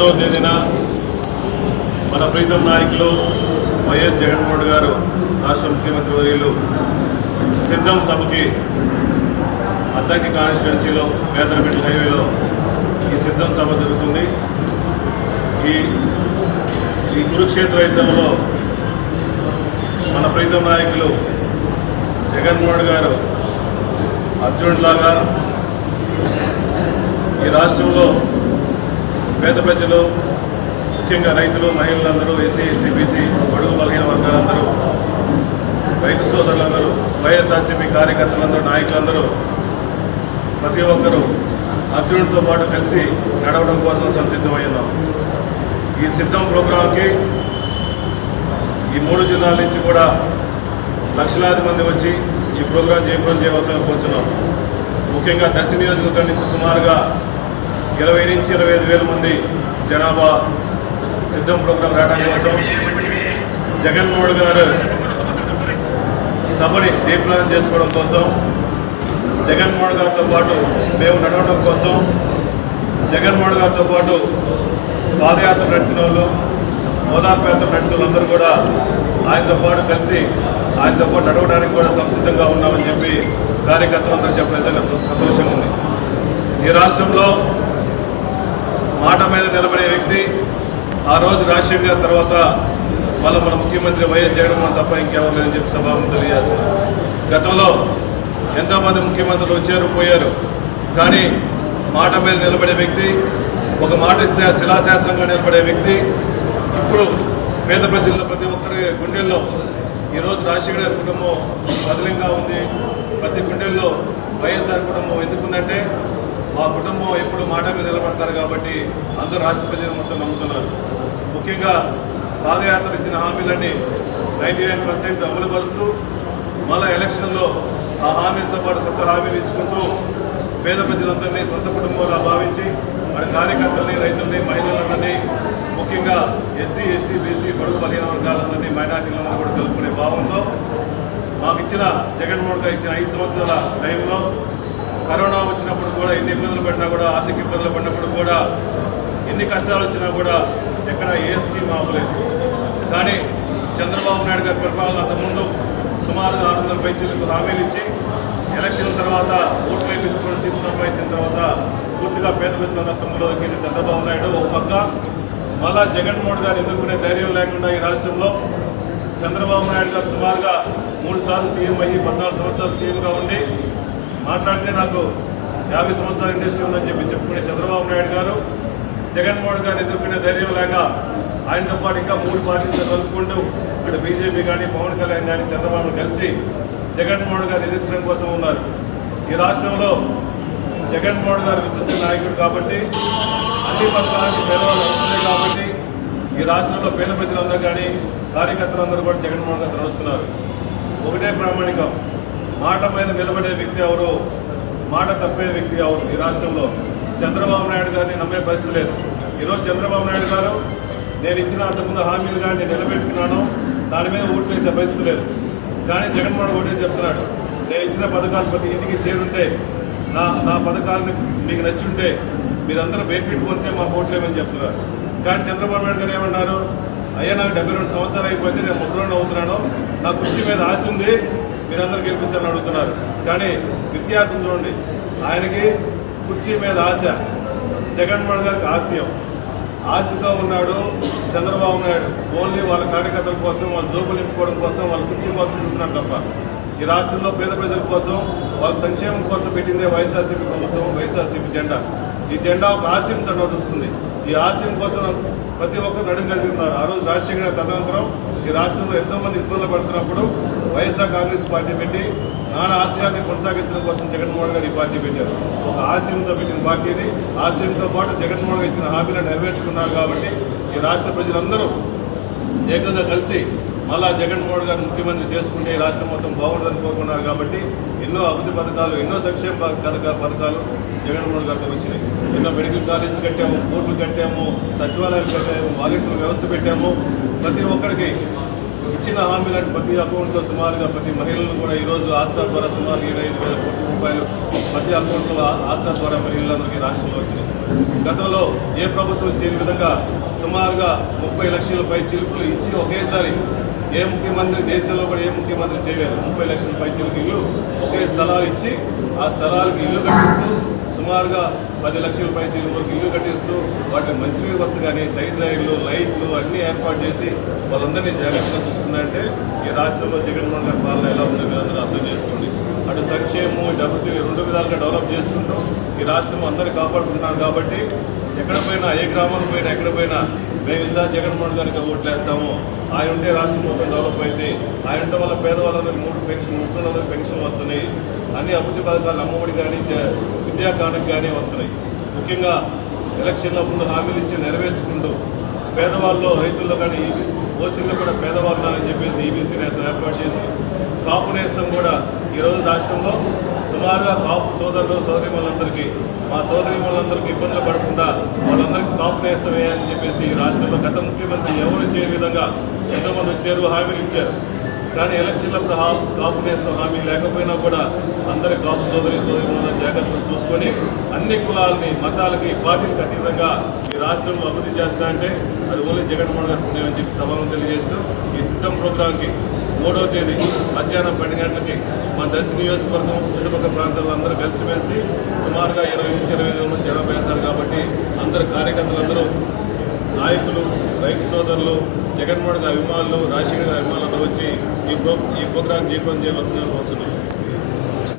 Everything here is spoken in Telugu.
మూడవ తేదీన మన ప్రీతం నాయకులు వైఎస్ జగన్మోహన్ గారు రాష్ట్ర ముఖ్యమంత్రి వర్యులు సిద్ధం సభకి అద్దంకి కాన్స్టిట్యున్సీలో పేదరపేట హైవేలో ఈ సిద్ధం సభ జరుగుతుంది. ఈ ఈ కురుక్షేత్ర యుద్ధంలో మన ప్రీతం నాయకులు జగన్మోహన్ గారు అర్జునుడిలాగా ఈ రాష్ట్రంలో పేద ప్రజలు ముఖ్యంగా రైతులు మహిళలందరూ ఎస్సీ ఎస్టీ బీసీ బడుగు బలహీన వర్గాలందరూ రైతు సోదరులందరూ వైఎస్ఆర్సీపీ కార్యకర్తలందరూ నాయకులందరూ ప్రతి ఒక్కరూ అర్జునుడితో పాటు కలిసి నడవడం కోసం సంసిద్ధమై ఉన్నాం. ఈ సిద్ధం ప్రోగ్రాంకి ఈ మూడు జిల్లాల నుంచి కూడా లక్షలాది మంది వచ్చి ఈ ప్రోగ్రాం జయప్రదం చేయవలసిన కోరుచున్నాం. ముఖ్యంగా దర్శి నియోజకవర్గం నుంచి సుమారుగా ఇరవై నుంచి ఇరవై ఐదు వేల మంది జనాభా సిద్ధం ప్రోగ్రాం రావడం కోసం జగన్మోహన్ గారు సభని జయప్రదం చేసుకోవడం కోసం జగన్మోహన్ గారితో పాటు మేము నడవడం కోసం జగన్మోహన్ గారితో పాటు పాదయాత్ర నడిచిన వాళ్ళు ఓదార్పు యాత్ర నడిచిన వాళ్ళందరూ కూడా ఆయనతో పాటు కలిసి ఆయనతో పాటు నడవడానికి కూడా సంసిద్ధంగా ఉన్నామని చెప్పి కార్యకర్తలందరూ చెప్పిన సంతోషంగా ఉంది. ఈ రాష్ట్రంలో మాట మీద నిలబడే వ్యక్తి ఆ రోజు రాజశేఖర్ గారి తర్వాత మళ్ళీ మన ముఖ్యమంత్రి వైఎస్ జగన్మోహన్ తప్ప ఇంకెవరు లేదని చెప్పి సభాము తెలియజేస్తున్నారు గతంలో ఎంతోమంది ముఖ్యమంత్రులు వచ్చారు పోయారు. కానీ మాట మీద నిలబడే వ్యక్తి ఒక మాట ఇస్తే శిలాశాస్త్రంగా నిలబడే వ్యక్తి ఇప్పుడు పేద ప్రజల్లో ప్రతి ఒక్కరి గుండెల్లో ఈరోజు రాజశేఖర గారి కుటుంబం బదిలంగా ఉంది. ప్రతి గుండెల్లో వైఎస్ఆర్ కుటుంబం ఎందుకుందంటే మా కుటుంబం ఎప్పుడు మాట మీద నిలబడతారు కాబట్టి అందరూ రాష్ట్ర ప్రజలు మొత్తం నమ్ముతున్నారు. ముఖ్యంగా పాదయాత్ర ఇచ్చిన హామీలన్నీ నైంటీ నైన్ పర్సెంట్ అమలుపరుస్తూ మళ్ళా ఎలక్షన్లో ఆ హామీలతో పాటు కొత్త హామీలు ఇచ్చుకుంటూ పేద ప్రజలందరినీ సొంత కుటుంబంగా భావించి మన కార్యకర్తల్ని రైతుల్ని మహిళలందరినీ ముఖ్యంగా ఎస్సీ ఎస్టీ బీసీ పొడుగు బలహీన వర్గాలందరినీ మైనార్టీలందరూ కూడా కలుపుకునే భావంతో మాకు ఇచ్చిన జగన్మోహన్ గారు ఇచ్చిన ఐదు సంవత్సరాల టైంలో కరోనా వచ్చినప్పుడు కూడా ఎన్ని ఇబ్బందులు పడినా కూడా ఆర్థిక ఇబ్బందులు పడినప్పుడు కూడా ఎన్ని కష్టాలు వచ్చినా కూడా ఎక్కడ ఏ స్కీమ్ ఆపలేదు. కానీ చంద్రబాబు నాయుడు గారి పరిపాలన అంతకుముందు సుమారుగా ఆరు వందల పైచీలకు హామీలు ఇచ్చి ఎలక్షన్ తర్వాత ఓట్లు వేయించుకుని సీట్లు ఇచ్చిన తర్వాత పూర్తిగా పేద ప్రజల చంద్రబాబు నాయుడు ఒక పక్క. మళ్ళా జగన్మోహన్ గారు ఎదుర్కొనే ధైర్యం లేకుండా ఈ రాష్ట్రంలో చంద్రబాబు నాయుడు గారు సుమారుగా మూడు సార్లు సీఎం అయ్యి పద్నాలుగు సంవత్సరాలు సీఎంగా ఉండి మాట్లాడితే నాకు యాభై సంవత్సరాల ఇండస్ట్రీ ఉందని చెప్పి చెప్పుకునే చంద్రబాబు నాయుడు గారు జగన్మోహన్ గారిని ఎదుర్కొనే ధైర్యం లేక ఆయనతో పాటు ఇంకా మూడు పార్టీలు కలుపుకుంటూ అటు బీజేపీ కానీ పవన్ కళ్యాణ్ కానీ చంద్రబాబు కలిసి జగన్మోహన్ గారిని ఎదిరించడం కోసం ఉన్నారు. ఈ రాష్ట్రంలో జగన్మోహన్ గారు విశ్వసనీయ నాయకుడు కాబట్టి అన్ని పథకాలకి పేదవాళ్ళు అవుతుంది కాబట్టి ఈ రాష్ట్రంలో పేద ప్రజలందరూ కానీ కార్యకర్తలందరూ కూడా జగన్మోహన్ గారు నడుస్తున్నారు. ఒకటే ప్రామాణికం. మాట మీద నిలబడే వ్యక్తి ఎవరు? మాట తప్పే వ్యక్తి ఎవరు ఈ రాష్ట్రంలో? చంద్రబాబు నాయుడు గారిని నమ్మే పరిస్థితి లేదు. ఈరోజు చంద్రబాబు నాయుడు గారు నేను ఇచ్చిన అంతకుముందు హామీలు కానీ నేను నిలబెట్టుకున్నాను దాని మీద ఓట్లు వేసే పరిస్థితి లేదు. కానీ జగన్మోహన్ ఒకటే చెప్తున్నాడు నేను ఇచ్చిన పథకాలు ప్రతి ఇంటికి చేరుంటే నా నా పథకాలని మీకు నచ్చి ఉంటే మీరందరూ బెనిఫిట్ పొందితే మా ఓట్లేమని చెప్తున్నారు. కానీ చంద్రబాబు నాయుడు గారు ఏమన్నారు? అయ్యా నాకు డెబ్బై రెండు సంవత్సరాలు అయిపోతే నేను ముసలాన్ని అవుతున్నాను నా కుర్చీ మీద ఆశ ఉంది మీరందరూ గెలిపించాలని అడుగుతున్నారు. కానీ వ్యత్యాసం చూడండి. ఆయనకి కుర్చీ మీద ఆశ. జగన్మోహన్ గారికి ఆశయం. ఆశతో ఉన్నాడు చంద్రబాబు నాయుడు. ఓన్లీ వాళ్ళ కార్యకర్తల కోసం వాళ్ళ జోబులు నింపుకోవడం కోసం వాళ్ళ కుర్చీ కోసం తిరుగుతున్నారు తప్ప. ఈ రాష్ట్రంలో పేద ప్రజల కోసం వాళ్ళ సంక్షేమం కోసం పెట్టిందే వైఎస్ఆర్సీపీ ప్రభుత్వం వైఎస్ఆర్సీపీ జెండా. ఈ జెండా ఒక ఆశయంతో నడుస్తుంది ఈ ఆశయం కోసం ప్రతి ఒక్కరు నడుం కలిగి ఉన్నారు ఆ రోజు రాజశేఖర గారి తదనంతరం ఈ రాష్ట్రంలో ఎంతో మంది ఇబ్బందులు పడుతున్నప్పుడు వైఎస్ఆర్ కాంగ్రెస్ పార్టీ పెట్టి నాన్న ఆశయాన్ని కొనసాగించడం కోసం జగన్మోహన్ గారు ఈ పార్టీ పెట్టారు. ఒక ఆశయంతో పెట్టిన పార్టీని ఆశయంతో పాటు జగన్మోహన్ గారు ఇచ్చిన హామీలను నెరవేర్చుకున్నారు కాబట్టి ఈ రాష్ట్ర ప్రజలందరూ ఏకంగా కలిసి మళ్ళా జగన్మోహన్ గారు ముఖ్యమంత్రి చేసుకుంటే ఈ రాష్ట్రం మొత్తం బాగుంటుందని కోరుకున్నారు కాబట్టి ఎన్నో అభివృద్ధి పథకాలు ఎన్నో సంక్షేమ పథకాలు జగన్మోహన్ గారితో వచ్చినాయి. ఎన్నో మెడికల్ కాలేజీలు కట్టాము కోర్టులు కట్టాము సచివాలయాలు కట్టాము వాలంటీర్ వ్యవస్థ పెట్టాము. ప్రతి ఒక్కరికి ఇచ్చిన హామీలను ప్రతి అకౌంట్లో సుమారుగా ప్రతి మహిళలను కూడా ఈరోజు ఆసరా ద్వారా సుమారు ఇరవై ఐదు వేల కోట్ల రూపాయలు ప్రతి అకౌంట్లో ఆసరా ద్వారా మహిళలందరికీ రాష్ట్రంలో వచ్చింది. గతంలో ఏ ప్రభుత్వం చేయని విధంగా సుమారుగా ముప్పై లక్షల పై చిలుకులు ఇచ్చి ఒకేసారి ఏ ముఖ్యమంత్రి దేశంలో కూడా ఏ ముఖ్యమంత్రి చేయలేదు. ముప్పై లక్షల పై చిలుకు ఇల్లు ఒకే స్థలాలు ఇచ్చి ఆ స్థలాలకు ఇల్లు కట్టిస్తూ సుమారుగా పది లక్షల పైచీల వరకు ఇల్లు కట్టిస్తూ వాటికి మంచినీరు వస్తు కానీ సైడ్ రైళ్ళు లైట్లు అన్నీ ఏర్పాటు చేసి వాళ్ళందరినీ జాగ్రత్తగా చూసుకున్నారంటే ఈ రాష్ట్రంలో జగన్మోహన్ గారి పాలన ఎలా ఉందో అందరూ అర్థం చేసుకోండి. అటు సంక్షేమం ఇటు అభివృద్ధి రెండు విధాలుగా డెవలప్ చేసుకుంటూ ఈ రాష్ట్రం అందరూ కాపాడుకుంటున్నారు కాబట్టి ఎక్కడ పోయినా ఏ గ్రామం పోయినా ఎక్కడ పోయినా మేము ఈసారి జగన్మోహన్ గారికి ఓట్లేస్తాము. ఆయన ఉంటే రాష్ట్రం మొత్తం డెవలప్ అయింది. ఆయన ఉంటే వల్ల పేదవాళ్ళందరికీ మూడు పెన్షన్ ముసలిందరికీ పెన్షన్ వస్తున్నాయి అన్ని అభివృద్ధి పథకాలు అమ్మఒడి కానీ విద్యా కానుక కానీ వస్తున్నాయి ముఖ్యంగా ఎలక్షన్ల ముందు హామీలు ఇచ్చి నెరవేర్చుకుంటూ పేదవాళ్ళు రైతుల్లో కానీ ఈ ఓసీల్లో కూడా పేదవాళ్ళు అని చెప్పేసి ఈబీసీ నేస్తం ఏర్పాటు చేసి కాపు నేస్తం కూడా ఈరోజు రాష్ట్రంలో సుమారుగా కాపు సోదరులు సోదరిమలందరికీ మా సోదరిమలందరికీ ఇబ్బందులు పడకుండా వాళ్ళందరికీ కాపు నేస్తం వేయాలని చెప్పేసి రాష్ట్రంలో గత ముఖ్యమంత్రి ఎవరు చేయని విధంగా ఎంతోమంది వచ్చారు హామీలు ఇచ్చారు. కానీ ఎలక్షన్లప్పుడు హా కాపు నేస్తం హామీ లేకపోయినా కూడా అందరి కాపు సోదరి సోదరి జాగ్రత్తలు చూసుకొని అన్ని కులాలని మతాలకి పార్టీలకు అతీతంగా ఈ రాష్ట్రంలో అభివృద్ధి చేస్తారంటే అది ఓన్లీ జగన్మోహన్ గారి పుణ్యం అని చెప్పి సభలో తెలియజేస్తూ ఈ సిద్ధం ప్రోగ్రాంకి మూడవ తేదీ మధ్యాహ్నం పన్నెండు గంటలకి మన దర్శి నియోజకవర్గం చుట్టుపక్కల ప్రాంతాల్లో అందరూ కలిసిమెలిసి సుమారుగా ఇరవై నుంచి ఇరవై ఐదు మంది జనం వెళ్తారు కాబట్టి అందరు కార్యకర్తలందరూ నాయకులు రైతు సోదరులు జగన్మోహన్ గారి అభిమానులు రాజశేఖర్ గారి అభిమానులు వచ్చి ఈ ప్రో ఈ ప్రోగ్రాం జీపం చేయవలసిన కోరుతున్నాం